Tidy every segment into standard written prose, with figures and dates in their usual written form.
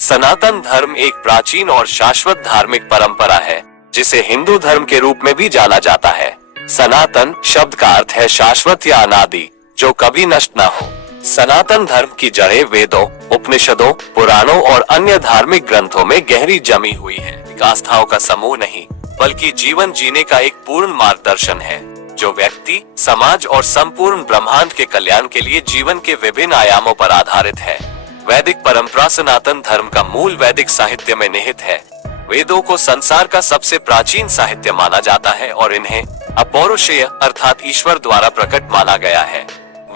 सनातन धर्म एक प्राचीन और शाश्वत धार्मिक परंपरा है जिसे हिंदू धर्म के रूप में भी जाना जाता है। सनातन शब्द का अर्थ है शाश्वत या अनादि, जो कभी नष्ट न हो। सनातन धर्म की जड़ें वेदों, उपनिषदों, पुराणों और अन्य धार्मिक ग्रंथों में गहरी जमी हुई है। आस्थाओं का समूह नहीं, बल्कि जीवन जीने का एक पूर्ण मार्गदर्शन है, जो व्यक्ति, समाज और संपूर्ण ब्रह्मांड के कल्याण के लिए जीवन के विभिन्न आयामों पर आधारित है। वैदिक परंपरा सनातन धर्म का मूल वैदिक साहित्य में निहित है। वेदों को संसार का सबसे प्राचीन साहित्य माना जाता है और इन्हें अपौरुषेय अर्थात ईश्वर द्वारा प्रकट माना गया है।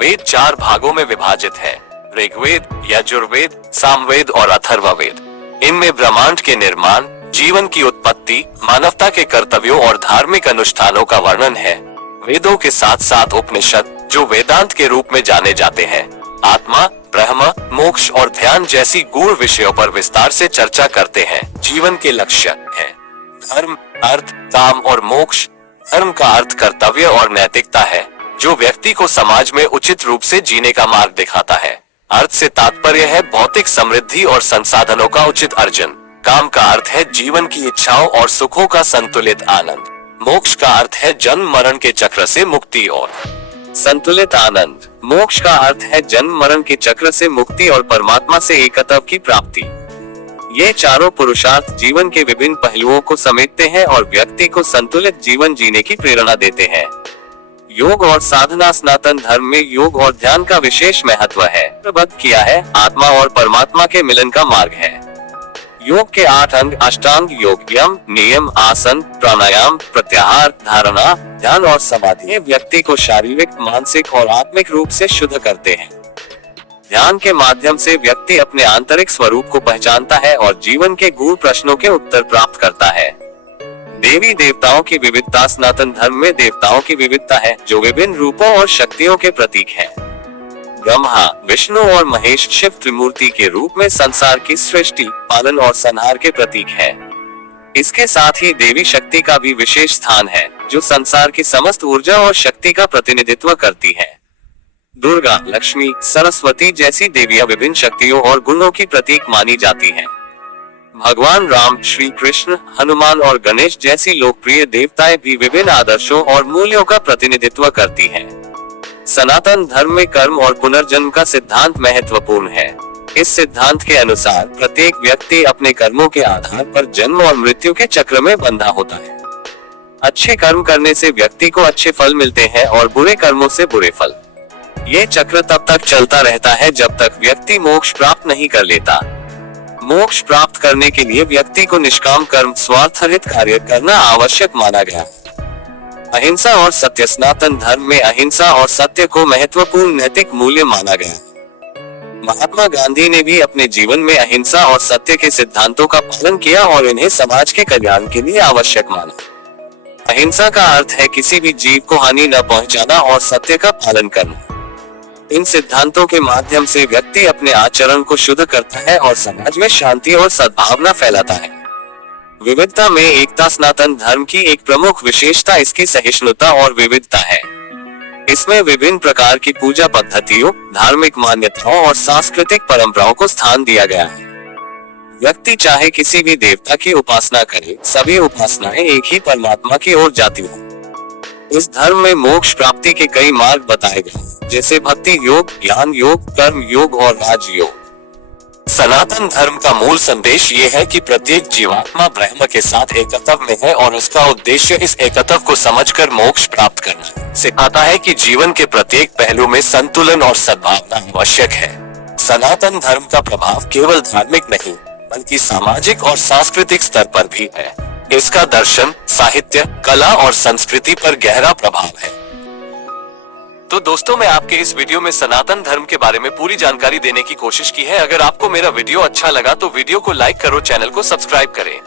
वेद 4 भागों में विभाजित है: ऋग्वेद, यजुर्वेद, सामवेद और अथर्ववेद। इनमें ब्रह्मांड के निर्माण, जीवन की उत्पत्ति, मानवता के कर्तव्यों और धार्मिक अनुष्ठानों का वर्णन है। वेदों के साथ साथ उपनिषद, जो वेदांत के रूप में जाने जाते हैं, आत्मा, ब्रह्म, मोक्ष और ध्यान जैसी गूढ़ विषयों पर विस्तार से चर्चा करते हैं। जीवन के लक्ष्य हैं धर्म, अर्थ, काम और मोक्ष। धर्म का अर्थ कर्तव्य और नैतिकता है, जो व्यक्ति को समाज में उचित रूप से जीने का मार्ग दिखाता है। अर्थ से तात्पर्य है भौतिक समृद्धि और संसाधनों का उचित अर्जन। काम का अर्थ है जीवन की इच्छाओं और सुखों का संतुलित आनंद। मोक्ष का अर्थ है जन्म मरण के चक्र से मुक्ति और संतुलित आनंद। मोक्ष का अर्थ है जन्म मरण के चक्र से मुक्ति और परमात्मा से एकत्व की प्राप्ति। ये चारों पुरुषार्थ जीवन के विभिन्न पहलुओं को समेटते हैं और व्यक्ति को संतुलित जीवन जीने की प्रेरणा देते हैं। योग और साधना सनातन धर्म में योग और ध्यान का विशेष महत्व है। प्रबद्ध किया है आत्मा और परमात्मा के मिलन का मार्ग है। योग के 8 अंग अष्टांग योग, यम, नियम, आसन, प्राणायाम, प्रत्याहार, धारणा, ध्यान और समाधि व्यक्ति को शारीरिक, मानसिक और आत्मिक रूप से शुद्ध करते हैं। ध्यान के माध्यम से व्यक्ति अपने आंतरिक स्वरूप को पहचानता है और जीवन के गूढ़ प्रश्नों के उत्तर प्राप्त करता है। देवी देवताओं की विविधता सनातन धर्म में देवताओं की विविधता है, जो विभिन्न रूपों और शक्तियों के प्रतीक हैं। ब्रह्मा, विष्णु और महेश शिव त्रिमूर्ति के रूप में संसार की सृष्टि, पालन और संहार के प्रतीक है। इसके साथ ही देवी शक्ति का भी विशेष स्थान है, जो संसार की समस्त ऊर्जा और शक्ति का प्रतिनिधित्व करती है। दुर्गा, लक्ष्मी, सरस्वती जैसी देवियां विभिन्न शक्तियों और गुणों की प्रतीक मानी जाती हैं। भगवान राम, श्री कृष्ण, हनुमान और गणेश जैसी लोकप्रिय देवताएं भी विभिन्न आदर्शों और मूल्यों का प्रतिनिधित्व करती हैं। सनातन धर्म में कर्म और पुनर्जन्म का सिद्धांत महत्वपूर्ण है। इस सिद्धांत के अनुसार प्रत्येक व्यक्ति अपने कर्मों के आधार पर जन्म और मृत्यु के चक्र में बंधा होता है। अच्छे कर्म करने से व्यक्ति को अच्छे फल मिलते हैं और बुरे कर्मों से बुरे फल। ये चक्र तब तक चलता रहता है जब तक व्यक्ति मोक्ष प्राप्त नहीं कर लेता। मोक्ष प्राप्त करने के लिए व्यक्ति को निष्काम कर्म, स्वार्थरहित कार्य करना आवश्यक माना गया। अहिंसा और सत्य सनातन धर्म में अहिंसा और सत्य को महत्वपूर्ण नैतिक मूल्य माना गया। महात्मा गांधी ने भी अपने जीवन में अहिंसा और सत्य के सिद्धांतों का पालन किया और इन्हें समाज के कल्याण के लिए आवश्यक माना। अहिंसा का अर्थ है किसी भी जीव को हानि न पहुंचाना और सत्य का पालन करना। इन सिद्धांतों के माध्यम से व्यक्ति अपने आचरण को शुद्ध करता है और समाज में शांति और सद्भावना फैलाता है। विविधता में एकता सनातन धर्म की एक प्रमुख विशेषता इसकी सहिष्णुता और विविधता है। इसमें विभिन्न प्रकार की पूजा पद्धतियों, धार्मिक मान्यताओं और सांस्कृतिक परंपराओं को स्थान दिया गया है। व्यक्ति चाहे किसी भी देवता की उपासना करे, सभी उपासनाएं एक ही परमात्मा की ओर जाती हैं। इस धर्म में मोक्ष प्राप्ति के कई मार्ग बताए गए, जैसे भक्ति योग, ज्ञान योग, कर्म योग और राजयोग। सनातन धर्म का मूल संदेश ये है कि प्रत्येक जीवात्मा ब्रह्म के साथ एकत्व में है और उसका उद्देश्य इस एकत्व को समझकर मोक्ष प्राप्त करना है। सिखाता है कि जीवन के प्रत्येक पहलू में संतुलन और सद्भावना आवश्यक है। सनातन धर्म का प्रभाव केवल धार्मिक नहीं, बल्कि सामाजिक और सांस्कृतिक स्तर पर भी है। इसका दर्शन, साहित्य, कला और संस्कृति पर गहरा प्रभाव है। तो दोस्तों, मैं आपके इस वीडियो में सनातन धर्म के बारे में पूरी जानकारी देने की कोशिश की है। अगर आपको मेरा वीडियो अच्छा लगा तो वीडियो को लाइक करो, चैनल को सब्सक्राइब करें।